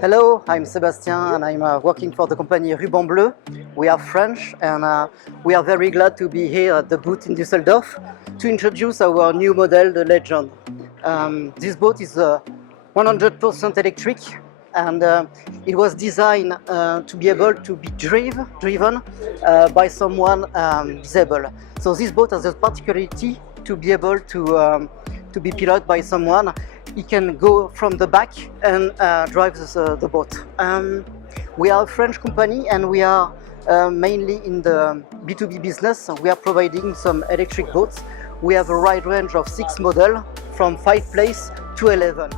Hello, I'm Sébastien and I'm working for the company Ruban Bleu. We are French and we are very glad to be here at the booth in Düsseldorf to introduce our new model, the Legend. This boat is 100% electric and it was designed to be able to be driven by someone disabled. So this boat has a particularity to be able to be piloted by someone. He can go from the back and drive the boat. We are a French company and we are mainly in the B2B business. We are providing some electric boats. We have a wide range of 6 models from 5 place to 11.